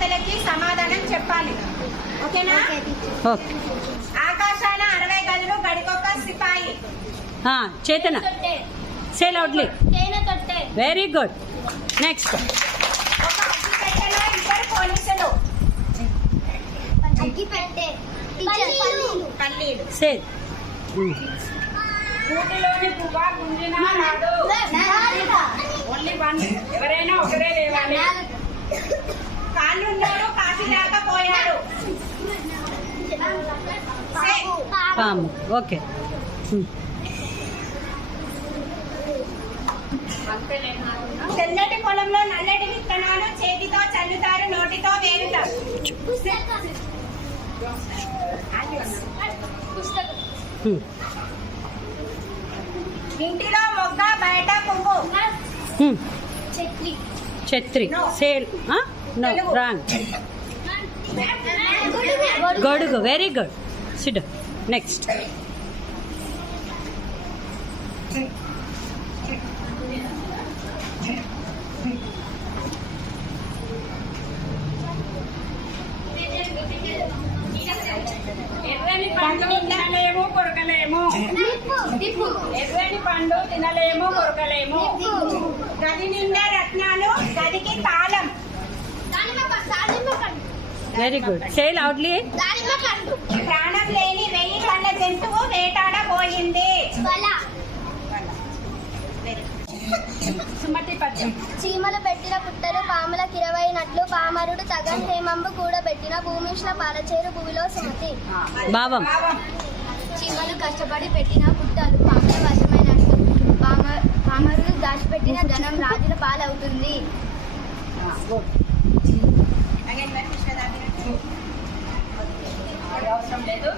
ప్రశ్నోత్తలకి సమాధానం చెప్పాలి. ఓకేనా? ఓకే ఆకాశాన అరవై గదులు గడికొక్క సిపాయి. చేతన. సే లౌడ్లీ తేనె తొట్టె. వెరీ గుడ్ నెక్స్ట్ కూటిలోని పువ్వ గుంజినా ఓన్లీ వన్ ఎవరైనా ఒకరే లేవాలి. పాము. ఓకే. తెల్లటి పొలంలో నల్లటి విత్తనాలు చేతితో చల్లుతారు నోటితో వేరుతారు. ఇంటిలో మొగ్గ బయట పువ్వు No. సేల్. రాంగ్. గొడుగు వెరీ గుడ్ సిడ్ నెక్స్ట్ ఎర్రని పండు తినలేము కొరకలేము. ఎర్రని పండు తినలేము కొరకలేము. గది నిండా రత్నాలు గదికి తాళం. వెరీ గుడ్ సే లౌడ్లీ దానిమ్మ పండు. ప్రాణం లేని వెయ్యి కళ్ళ జంతువు సుమతి పద్యం. చీమలు పెట్టిన పుట్టలు పాముల కిరవైనట్లు పామరుడు తగన్ హేమంబు కూడబెట్టిన భూమిష్ల పాలచేరు భూమిలో సుమతి. భావం. చీమలు కష్టపడి పెట్టిన పుట్టలు పాముల వశమైనట్లు పామ పామరుడు దాచిపెట్టిన ధనం రాజుల పాలవుతుంది. అది అవసరం లేదు.